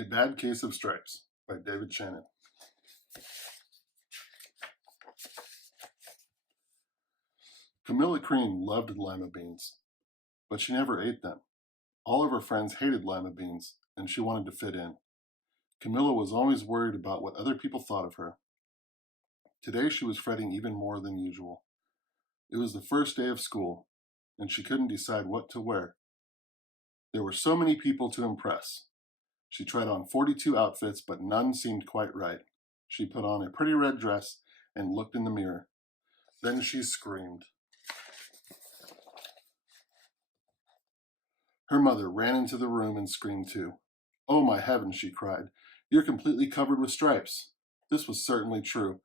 A Bad Case of Stripes by David Shannon. Camilla Cream loved lima beans, but she never ate them. All of her friends hated lima beans, and she wanted to fit in. Camilla was always worried about what other people thought of her. Today she was fretting even more than usual. It was the first day of school, and she couldn't decide what to wear. There were so many people to impress. She tried on 42 outfits, but none seemed quite right. She put on a pretty red dress and looked in the mirror. Then she screamed. Her mother ran into the room and screamed too. "Oh my heavens," she cried. "You're completely covered with stripes." This was certainly true.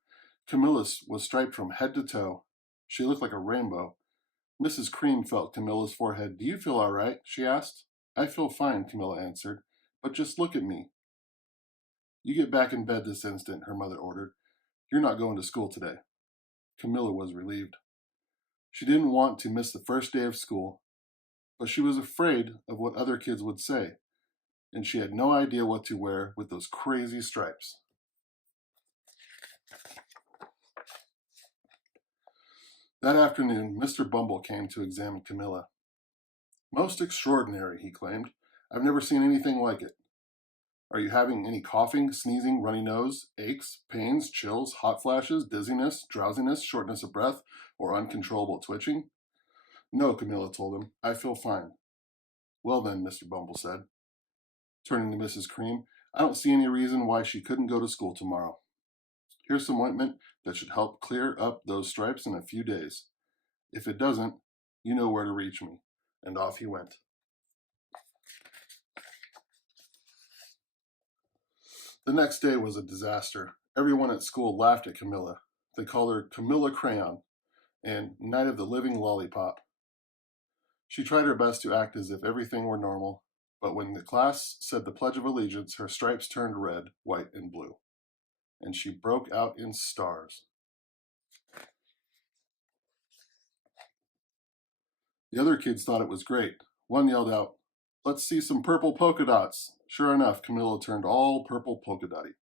Camilla was striped from head to toe. She looked like a rainbow. Mrs. Cream felt Camilla's forehead. "Do you feel all right?" she asked. "I feel fine," Camilla answered. "But just look at me." "You get back in bed this instant," her mother ordered. "You're not going to school today." Camilla was relieved. She didn't want to miss the first day of school, but she was afraid of what other kids would say, and she had no idea what to wear with those crazy stripes. That afternoon, Mr. Bumble came to examine Camilla. "Most extraordinary," he claimed. "I've never seen anything like it. Are you having any coughing, sneezing, runny nose, aches, pains, chills, hot flashes, dizziness, drowsiness, shortness of breath, or uncontrollable twitching?" "No," Camilla told him. "I feel fine." "Well then," Mr. Bumble said, turning to Mrs. Cream, "I don't see any reason why she couldn't go to school tomorrow. Here's some ointment that should help clear up those stripes in a few days. If it doesn't, you know where to reach me." And off he went. The next day was a disaster. Everyone at school laughed at Camilla. They called her Camilla Crayon and Night of the Living Lollipop. She tried her best to act as if everything were normal, but when the class said the Pledge of Allegiance, her stripes turned red, white, and blue, and she broke out in stars. The other kids thought it was great. One yelled out, "Let's see some purple polka dots." Sure enough, Camilla turned all purple polka dotty.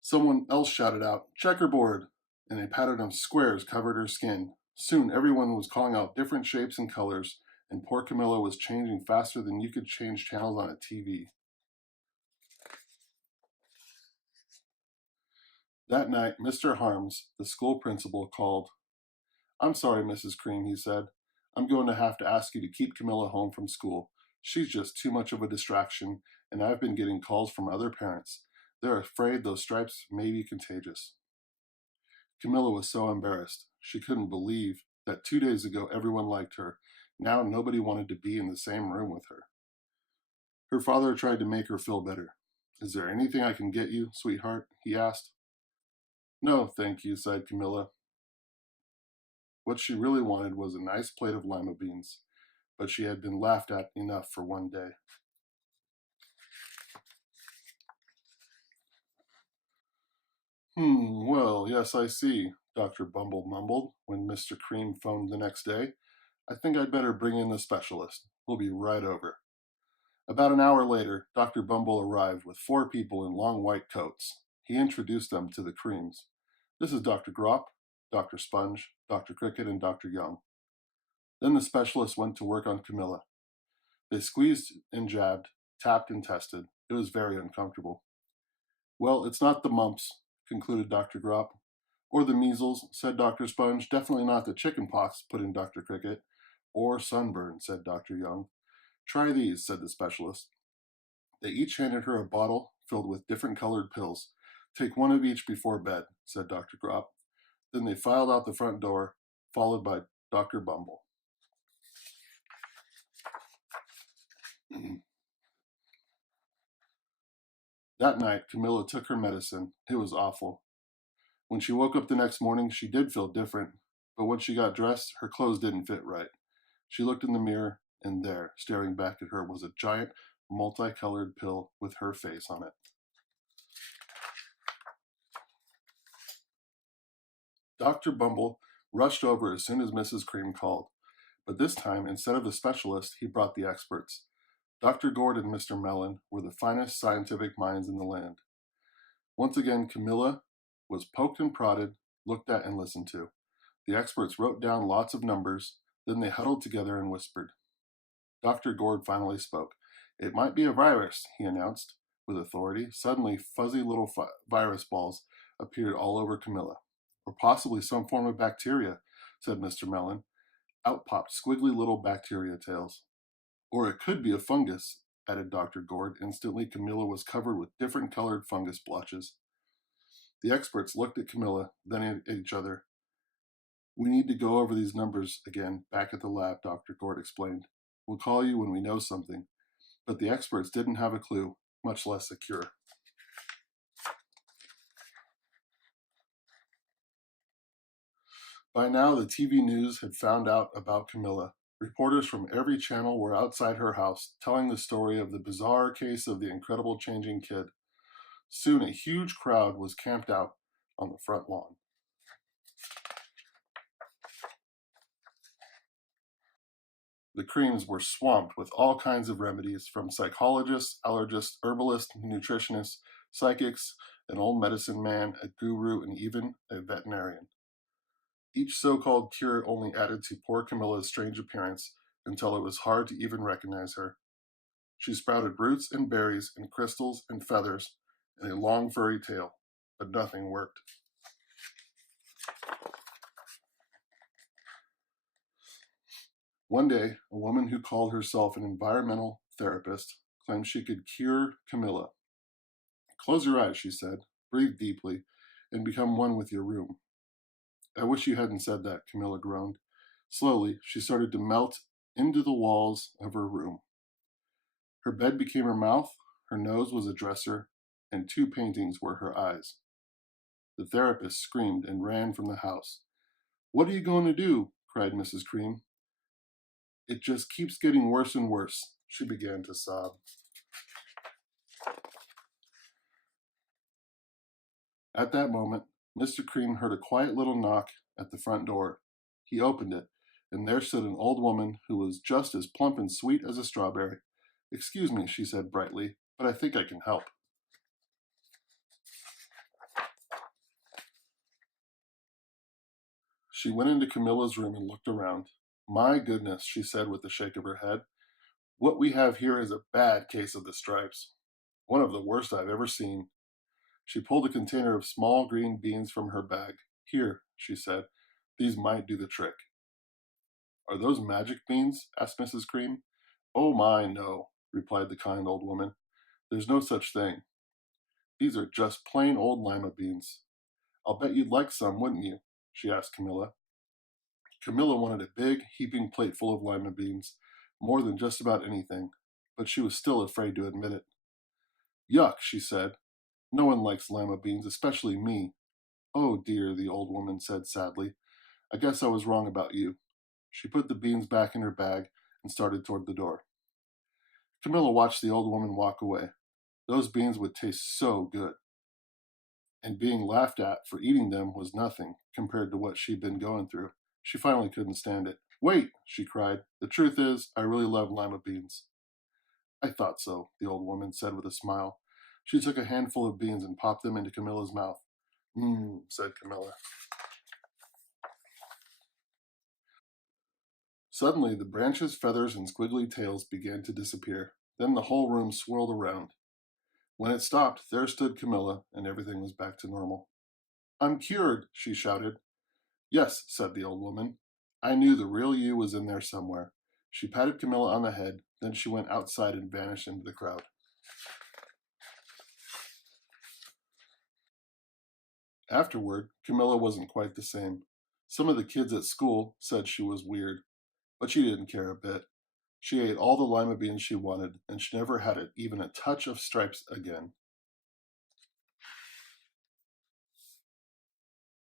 Someone else shouted out, "Checkerboard," and a pattern of squares covered her skin. Soon everyone was calling out different shapes and colors, and poor Camilla was changing faster than you could change channels on a TV. That night, Mr. Harms, the school principal, called. "I'm sorry, Mrs. Cream," he said. "I'm going to have to ask you to keep Camilla home from school. She's just too much of a distraction, and I've been getting calls from other parents. They're afraid those stripes may be contagious." Camilla was so embarrassed. She couldn't believe that 2 days ago everyone liked her. Now nobody wanted to be in the same room with her. Her father tried to make her feel better. "Is there anything I can get you, sweetheart?" he asked. "No, thank you," sighed Camilla. What she really wanted was a nice plate of lima beans, but she had been laughed at enough for one day. Well, yes, I see," Dr. Bumble mumbled when Mr. Cream phoned the next day. "I think I'd better bring in the specialist. We'll be right over." About an hour later, Dr. Bumble arrived with 4 people in long white coats. He introduced them to the Creams. "This is Dr. Grop, Dr. Sponge, Dr. Cricket, and Dr. Young." Then the specialist went to work on Camilla. They squeezed and jabbed, tapped and tested. It was very uncomfortable. "Well, it's not the mumps," concluded Dr. Grop. "Or the measles," said Dr. Sponge. "Definitely not the chicken pox," put in Dr. Cricket. "Or sunburn," said Dr. Young. "Try these," said the specialist. They each handed her a bottle filled with different colored pills. "Take one of each before bed," said Dr. Grop. Then they filed out the front door, followed by Dr. Bumble. That night, Camilla took her medicine. It was awful. When she woke up the next morning, she did feel different, but when she got dressed, her clothes didn't fit right. She looked in the mirror, and there, staring back at her, was a giant, multicolored pill with her face on it. Dr. Bumble rushed over as soon as Mrs. Cream called, but this time, instead of the specialist, he brought the experts. Dr. Gord and Mr. Mellon were the finest scientific minds in the land. Once again, Camilla was poked and prodded, looked at and listened to. The experts wrote down lots of numbers, then they huddled together and whispered. Dr. Gord finally spoke. "It might be a virus," he announced with authority. Suddenly, fuzzy little virus balls appeared all over Camilla. "Or possibly some form of bacteria," said Mr. Mellon. Out popped squiggly little bacteria tails. "Or it could be a fungus," added Dr. Gord. Instantly, Camilla was covered with different colored fungus blotches. The experts looked at Camilla, then at each other. "We need to go over these numbers again back at the lab," Dr. Gord explained. "We'll call you when we know something." But the experts didn't have a clue, much less a cure. By now, the TV news had found out about Camilla. Reporters from every channel were outside her house, telling the story of the bizarre case of the incredible changing kid. Soon, a huge crowd was camped out on the front lawn. The Creams were swamped with all kinds of remedies, from psychologists, allergists, herbalists, nutritionists, psychics, an old medicine man, a guru, and even a veterinarian. Each so-called cure only added to poor Camilla's strange appearance until it was hard to even recognize her. She sprouted roots and berries and crystals and feathers and a long furry tail, but nothing worked. One day, a woman who called herself an environmental therapist claimed she could cure Camilla. "Close your eyes," she said, "breathe deeply, and become one with your room." "I wish you hadn't said that," Camilla groaned. Slowly, she started to melt into the walls of her room. Her bed became her mouth, her nose was a dresser, and 2 paintings were her eyes. The therapist screamed and ran from the house. "What are you going to do?" cried Mrs. Cream. "It just keeps getting worse and worse," she began to sob. At that moment, Mr. Cream heard a quiet little knock at the front door. He opened it, and there stood an old woman who was just as plump and sweet as a strawberry. "Excuse me," she said brightly, "but I think I can help." She went into Camilla's room and looked around. "My goodness," she said with a shake of her head. "What we have here is a bad case of the stripes. One of the worst I've ever seen." She pulled a container of small green beans from her bag. "Here," she said. "These might do the trick." "Are those magic beans?" asked Mrs. Cream. "Oh my, no," replied the kind old woman. "There's no such thing. These are just plain old lima beans. I'll bet you'd like some, wouldn't you?" she asked Camilla. Camilla wanted a big, heaping plate full of lima beans, more than just about anything, but she was still afraid to admit it. "Yuck," she said. "No one likes lima beans, especially me." "Oh dear," the old woman said sadly. "I guess I was wrong about you." She put the beans back in her bag and started toward the door. Camilla watched the old woman walk away. Those beans would taste so good. And being laughed at for eating them was nothing compared to what she'd been going through. She finally couldn't stand it. "Wait," she cried. "The truth is, I really love lima beans." "I thought so," the old woman said with a smile. She took a handful of beans and popped them into Camilla's mouth. "Mmm," said Camilla. Suddenly, the branches, feathers, and squiggly tails began to disappear. Then the whole room swirled around. When it stopped, there stood Camilla, and everything was back to normal. "I'm cured," she shouted. "Yes," said the old woman. "I knew the real you was in there somewhere." She patted Camilla on the head, then she went outside and vanished into the crowd. Afterward, Camilla wasn't quite the same. Some of the kids at school said she was weird, but she didn't care a bit. She ate all the lima beans she wanted, and she never had even a touch of stripes again.